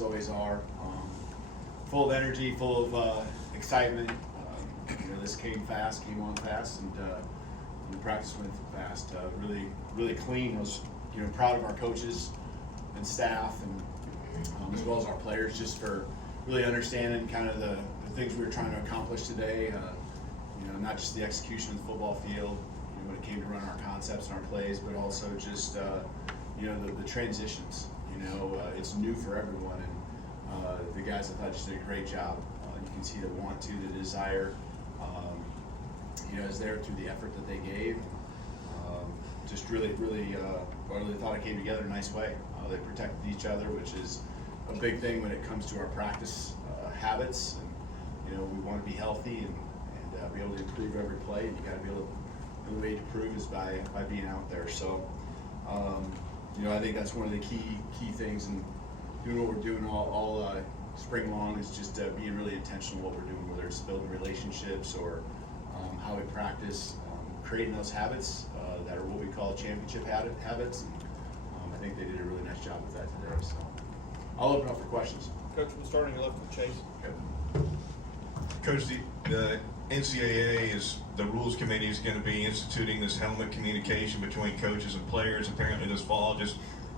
always are. Full of energy, full of excitement. This came on fast, and the practice went fast. Really clean. I was proud of our coaches and staff, and as well as our players, just for really understanding kind of the things we were trying to accomplish today. Not just the execution of the football field, when it came to run our concepts and our plays, but also just the transitions. It's new for everyone, and the guys I thought just did a great job. You can see the want to, the desire, is there through the effort that they gave. Just really thought it came together in a nice way. They protected each other, which is a big thing when it comes to our practice habits. And we want to be healthy and be able to improve every play. And you got to be able to. The way to prove is by being out there. So, I think that's one of the key things, and doing what we're doing all spring long is just being really intentional what we're doing, whether it's building relationships or how we practice, creating those habits that are what we call championship habits. And I think they did a really nice job with that today. So I'll open up for questions. Coach, we'll start on your left with Chase. Okay. Coach, the NCAA the rules committee is going to be instituting this helmet communication between coaches and players apparently this fall. Just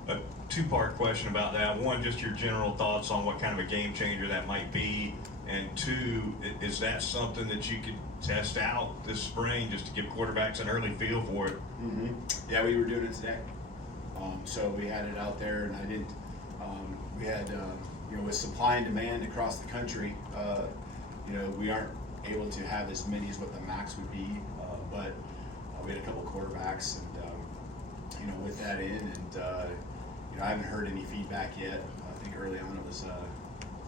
a two-part question about that. One, just your general thoughts on what kind of a game changer that might be, and two, is that something that you could test out this spring just to give quarterbacks an early feel for it? Mm-hmm. Yeah, we were doing it today. So we had it out there, and I didn't. We had with supply and demand across the country, we aren't able to have as many as what the max would be, but we had a couple quarterbacks, and with that in, and I haven't heard any feedback yet. I think early on it was a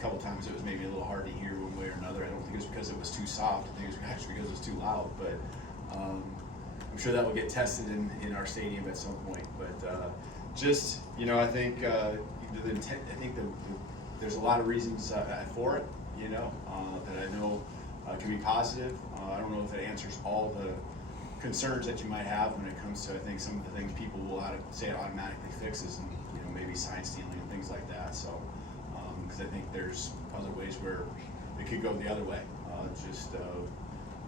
couple times it was maybe a little hard to hear one way or another. I don't think it was because it was too soft. I think it was actually because it was too loud. But I'm sure that will get tested in our stadium at some point. But I think there's a lot of reasons for it. That I know can be positive. I don't know if it answers all the concerns that you might have when it comes to, I think, some of the things people will say it automatically fixes, and maybe sign stealing and things like that. So, because I think there's other ways where it could go the other way,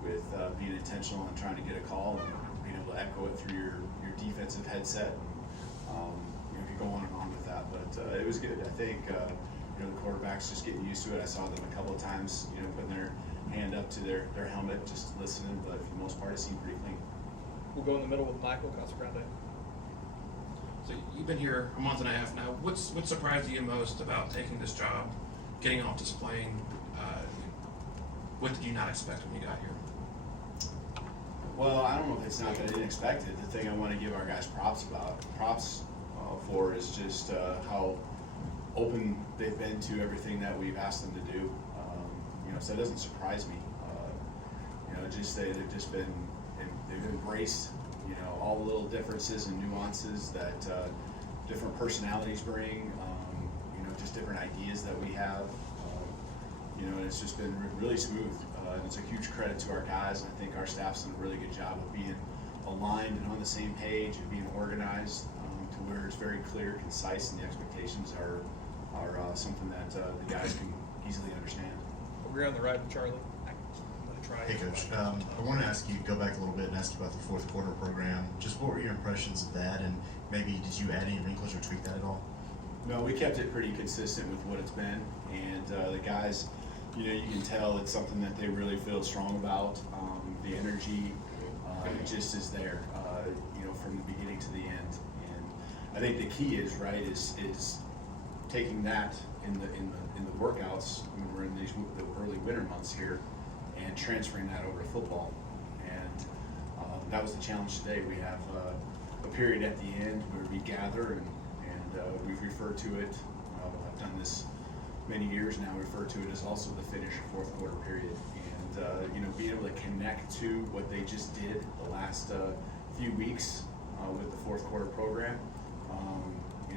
with being intentional and trying to get a call and being able to echo it through your defensive headset. You could go on and on with that, but it was good. I think the quarterbacks just getting used to it. I saw them a couple of times, putting their hand up to their helmet, just listening, but for the most part it seemed pretty clean. We'll go in the middle with Michael Casagrande. So you've been here a month and a half now. What surprised you most about taking this job, getting off this plane? What did you not expect when you got here? Well, I don't know if it's not that I didn't expect it. The thing I want to give our guys props for is just how open they've been to everything that we've asked them to do. So it doesn't surprise me. They've embraced, all the little differences and nuances that different personalities bring, just different ideas that we have. And it's just been really smooth. And it's a huge credit to our guys. And I think our staff's done a really good job of being aligned and on the same page and being organized to where it's very clear, concise, and the expectations are something that the guys can easily understand. Over here on the right with Charlie. Hey, Coach. I want to ask you, go back a little bit and ask you about the fourth quarter program. Just what were your impressions of that, and maybe did you add any wrinkles or tweak that at all? No, we kept it pretty consistent with what it's been, and the guys, you can tell it's something that they really feel strong about. The energy just is there, from the beginning to the end. And I think the key is taking that in the workouts when we're in the early winter months here, and transferring that over to football. And that was the challenge today. We have a period at the end where we gather, and we've referred to it. I've done this many years now. Refer to it as also the finish fourth quarter period, and being able to connect to what they just did the last few weeks with the fourth quarter program.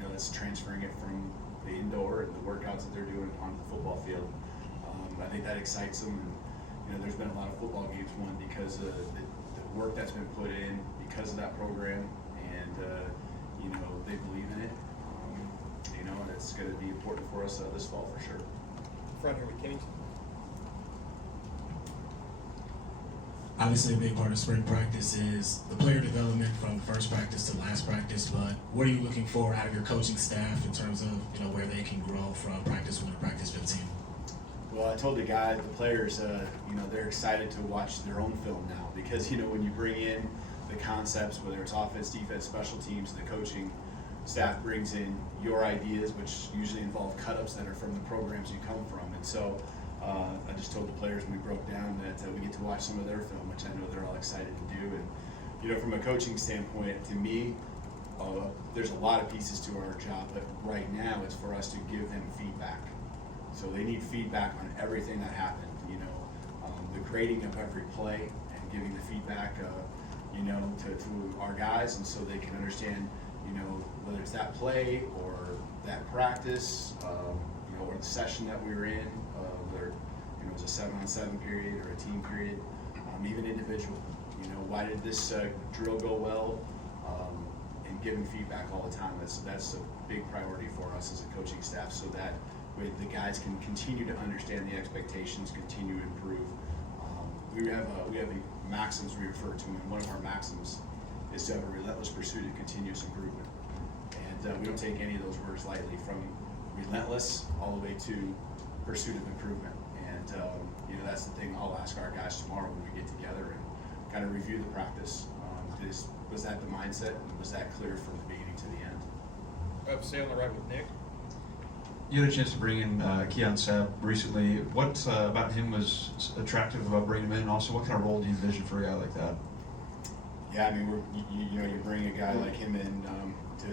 That's transferring it from the indoor and the workouts that they're doing onto the football field. I think that excites them. And, there's been a lot of football games won because of the work that's been put in because of that program, and they believe in it. that's going to be important for us this fall for sure. Front here with Kenny. Obviously, a big part of spring practice is the player development from first practice to last practice, but what are you looking for out of your coaching staff in terms of, where they can grow from practice 1 to practice 15? Well, I told the guys, the players, they're excited to watch their own film now because, when you bring in the concepts, whether it's offense, defense, special teams, the coaching staff brings in your ideas, which usually involve cut-ups that are from the programs you come from. And so I just told the players when we broke down that we get to watch some of their film, which I know they're all excited to do. And, from a coaching standpoint, to me, there's a lot of pieces to our job, but right now it's for us to give them feedback. So they need feedback on everything that happened, the grading of every play and giving the feedback, to our guys, and so they can understand, whether it's that play or that practice, or the session that we were in, whether it was a 7-on-7 period or a team period, even individual. Why did this drill go well? And giving feedback all the time. That's a big priority for us as a coaching staff, so that way the guys can continue to understand the expectations, continue to improve. We have a maxims we refer to, and one of our maxims is to have a relentless pursuit of continuous improvement. And we don't take any of those words lightly, from relentless all the way to pursuit of improvement. And that's the thing I'll ask our guys tomorrow when we get together and kind of review the practice. Was that the mindset, and was that clear from the beginning to the end? Stay on the right with Nick. You had a chance to bring in Keon Sapp recently. What about him was attractive about bringing him in? And also, what kind of role do you envision for a guy like that? Yeah, I mean, you bring a guy like him in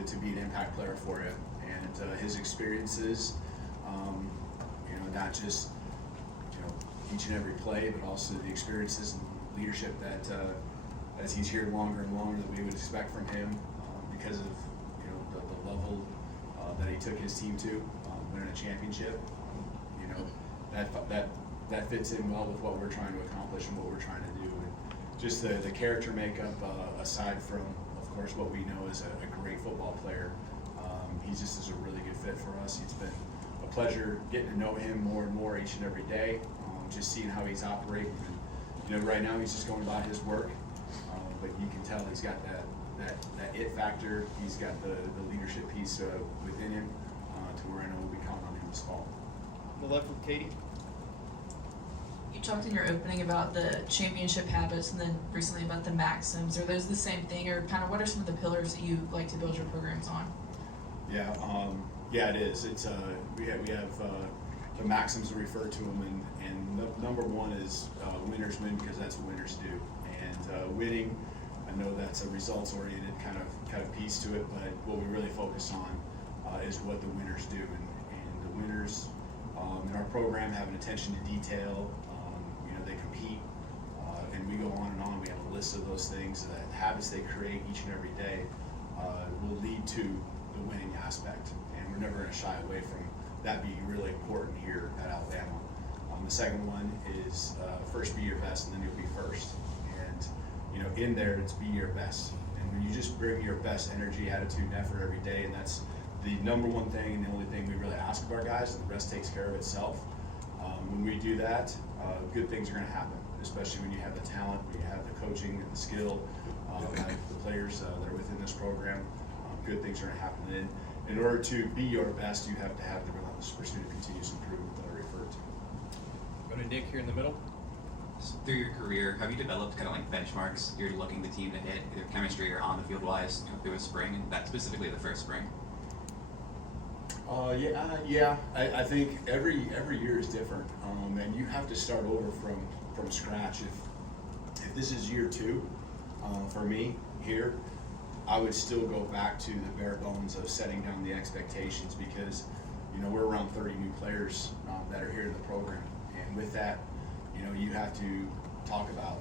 to be an impact player for you, and his experiences, not just each and every play, but also the experiences and leadership that as he's here longer and longer that we would expect from him, because of the level that he took his team to, winning a championship. That fits in well with what we're trying to accomplish and what we're trying to do. And just the character makeup, aside from, of course, what we know is a great football player, he just is a really good fit for us. It's been a pleasure getting to know him more and more each and every day, just seeing how he's operating. And, right now he's just going about his work, but you can tell he's got that it factor. He's got the leadership piece within him, to where I know we'll be counting on him this fall. On the left with Katie. You talked in your opening about the championship habits and then recently about the maxims. Are those the same thing, or kind of what are some of the pillars that you like to build your programs on? Yeah, it is. It's we have the maxims to refer to them, and number one is winners win, because that's what winners do. And winning, I know that's a results-oriented kind of piece to it, but what we really focus on is what the winners do, and the winners in our program have an attention to detail. They compete, and we go on and on. We have a list of those things, that habits they create each and every day will lead to the winning aspect, and we're never going to shy away from that being really important here at Alabama. The second one is first be your best, and then you'll be first. And in there, it's be your best, and when you just bring your best energy, attitude, and effort every day, and that's the number one thing and the only thing we really ask of our guys, and the rest takes care of itself. When we do that, good things are going to happen, especially when you have the talent, when you have the coaching and the skill, like the players that are within this program. Good things are going to happen. And in order to be your best, you have to have the relentless pursuit of continuous improvement that I referred to. Go to Nick here in the middle. Through your career, have you developed kind of like benchmarks you're looking the team to hit, either chemistry or on the field wise, through a spring, and that specifically the first spring? Yeah. I think every year is different, and you have to start over from scratch. If this is year 2 for me here, I would still go back to the bare bones of setting down the expectations, because we're around 30 new players that are here in the program, and with that, you have to talk about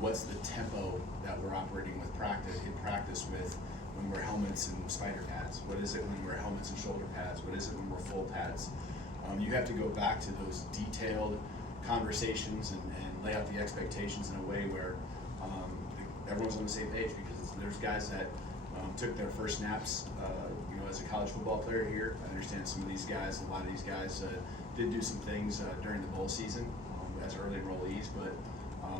what's the tempo that we're operating with in practice with. When we're helmets and spider pads, what is it when we're helmets and shoulder pads? What is it when we're full pads? You have to go back to those detailed conversations and lay out the expectations in a way where everyone's on the same page, because there's guys that took their first snaps as a college football player here, I understand some of these guys, a lot of these guys did do some things during the bowl season as early enrollees, but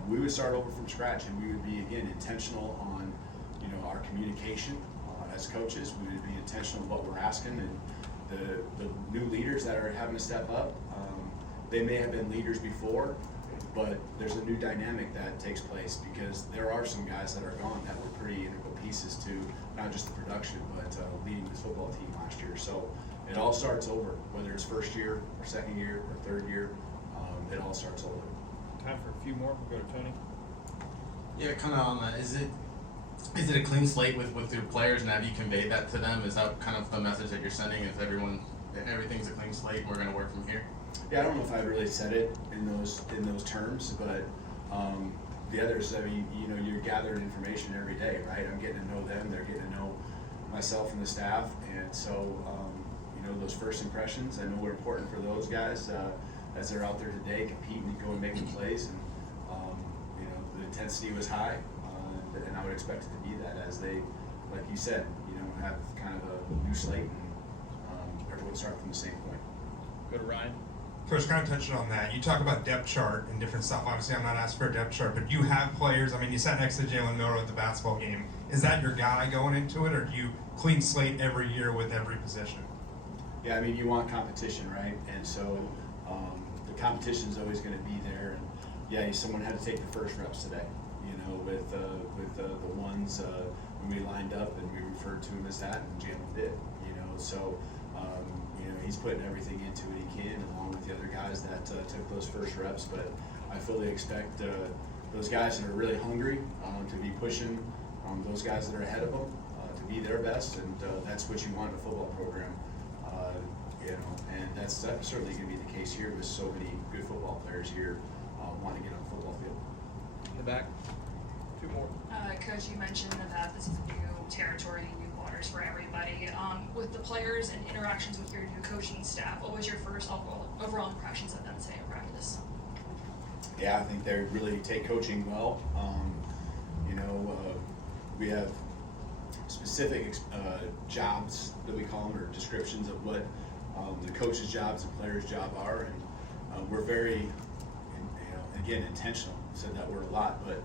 we would start over from scratch, and we would be, again, intentional on, our communication as coaches. We would be intentional in what we're asking, and the new leaders that are having to step up, they may have been leaders before, but there's a new dynamic that takes place because there are some guys that are gone that were pretty integral pieces to not just the production, but leading the football team last year. So it all starts over, whether it's first year or second year or third year, it all starts over. Time for a few more. We'll go to Tony. Yeah, kind of on that. Is it a clean slate with your players, and have you conveyed that to them? Is that kind of the message that you're sending? Is everything's a clean slate and we're going to work from here? Yeah, I don't know if I really said it in those terms, but the others, I mean, you're gathering information every day, right? I'm getting to know them, they're getting to know myself and the staff, and so those first impressions, I know were important for those guys as they're out there today competing and go and making plays, and the intensity was high, and I would expect it to be that as they, like you said, have kind of a new slate and everyone start from the same point. Go to Ryan. Coach, kind of touching on that, you talk about depth chart and different stuff. Obviously, I'm not asking for a depth chart, but you have players. I mean, you sat next to Jalen Milroe at the basketball game. Is that your guy going into it, or do you clean slate every year with every position? Yeah, I mean, you want competition, right? And so the competition is always going to be there. And yeah, someone had to take the first reps today, with the ones when we lined up, and we referred to him as that, and Jalen did, So he's putting everything into it he can, along with the other guys that took those first reps. But I fully expect those guys that are really hungry to be pushing those guys that are ahead of them to be their best, and that's what you want in a football program. And that's certainly going to be the case here with so many good football players here wanting to get on the football field. In the back. Two more. Coach, you mentioned that this is a new territory, new waters for everybody. With the players and interactions with your new coaching staff, what was your first overall impressions of them today at practice? Yeah, I think they really take coaching well. We have specific jobs that we call them, or descriptions of what the coach's jobs and players' job are, and we're very, again, intentional. Said that word a lot, but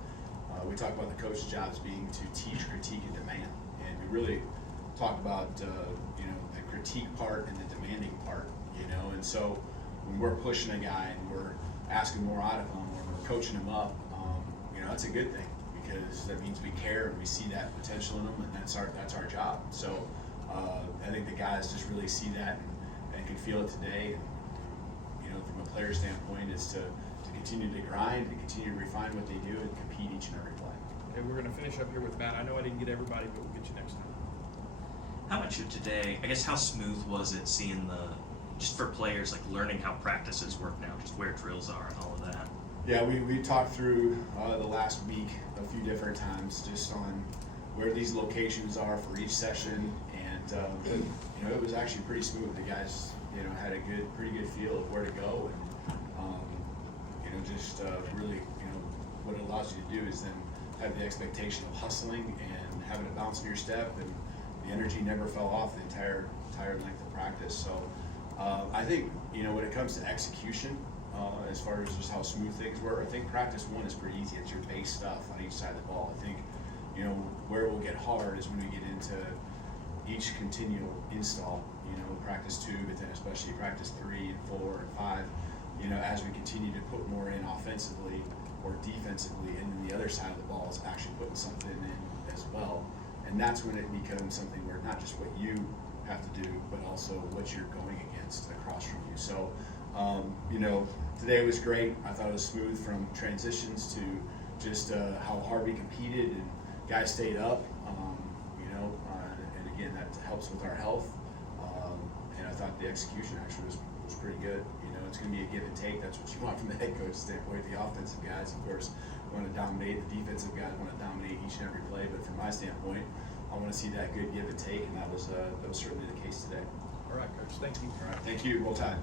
we talk about the coach's jobs being to teach, critique, and demand, and we really talk about the critique part and the demanding part, and so when we're pushing a guy and we're asking more out of him, or we're coaching him up, that's a good thing, because that means we care and we see that potential in them, and that's our job. So I think the guys just really see that and can feel it today. And, from a player standpoint, is to continue to grind and continue to refine what they do and compete each and every play. Okay, we're going to finish up here with Matt. I know I didn't get everybody, but we'll get you next time. How much of today, I guess, how smooth was it seeing just for players, like learning how practices work now, just where drills are and all of that? Yeah, we talked through the last week a few different times just on where these locations are for each session, and it was actually pretty smooth. The guys had a pretty good feel of where to go, and just really what it allows you to do is then have the expectation of hustling and having it bounce in your step, and the energy never fell off the entire length of practice. So I think when it comes to execution, as far as just how smooth things were, I think practice one is pretty easy. It's your base stuff on each side of the ball. I think where it will get hard is when we get into each continual install, practice 2, but then especially practice 3 and 4 and 5, as we continue to put more in offensively or defensively, and then the other side of the ball is actually putting something in as well. And that's when it becomes something where not just what you have to do, but also what you're going against across from you. So, today was great. I thought it was smooth from transitions to just how hard we competed, and guys stayed up, and again, that helps with our health. And I thought the execution actually was pretty good. It's going to be a give and take. That's what you want from the head coach standpoint. The offensive guys, of course, want to dominate. The defensive guys want to dominate each and every play. But from my standpoint, I want to see that good give and take, and that was certainly the case today. All right, Coach. Thank you. All right, thank you. Roll Tide.